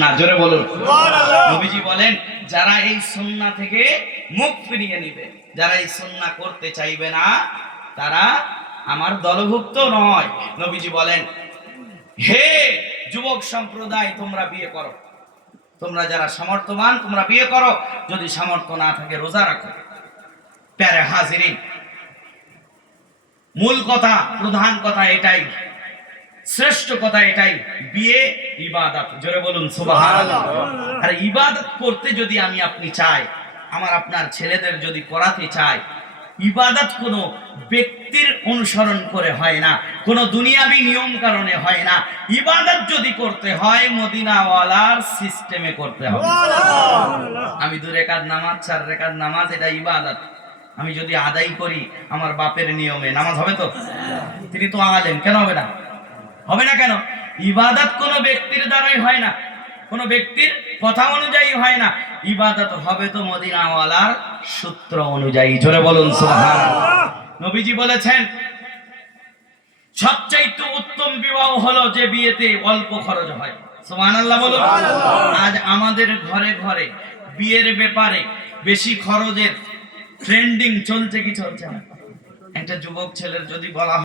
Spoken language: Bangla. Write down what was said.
না, জোরে বলুন সুবহানাল্লাহ। নবীজি বলেন যারা এই সুন্নাহ থেকে মুখ ফিরিয়ে নেবে, যারা এই সুন্নাহ করতে চাইবে না, তারা আমার দলভুক্ত নয়। নবীজি বলেন, হে যুবক সম্প্রদায়, তোমরা বিয়ে করো, তোমরা যারা সামর্থ্যবান তোমরা বিয়ে করো, যদি সামর্থ্য না থাকে রোজা রাখো। প্যারে হাজিরিন, মূল কথা, প্রধান কথা এটাই, শ্রেষ্ঠ কথা এটাই, বিয়ে ইবাদত। জোরে বলুন সুবহানাল্লাহ। আর ইবাদত করতে যদি আমি আপনি চাই, আমার আপনার ছেলেদের যদি করাতে চাই, ইবাদত কোনো ব্যক্তির অনুসরণ করে হয় না, কোনো দুনিয়াবি নিয়ম কারণে হয় না। ইবাদত যদি করতে হয় মদিনাওয়ালার সিস্টেমে করতে হবে। আমি 2 রাকাত নামাজ, 4 রাকাত নামাজ, এটা ইবাদত। আমি যদি আদায় করি আমার বাপের নিয়মে, নামাজ হবে তো? তিনি তো আলেম, কেন হবে না? হবে না কেন? ইবাদত কোনো ব্যক্তির দ্বারাই হয় না, কোনো ব্যক্তির কথা অনুযায়ী হয় না। ইবাদত হবে তো মদিনাওয়ালার সূত্র অনুযায়ী। জোরে বলুন সুবহানাল্লাহ। নবীজি বলেছেন সবচাইতে উত্তম বিবাহ হলো যে বিয়েতে অল্প খরচ হয়। সুবহানাল্লাহ বলুন। আজ আমাদের ঘরে ঘরে বিয়ের ব্যাপারে বেশি খরচের ট্রেন্ডিং চলছে কি চলছে না? একটা যুবক ছেলের যদি বলা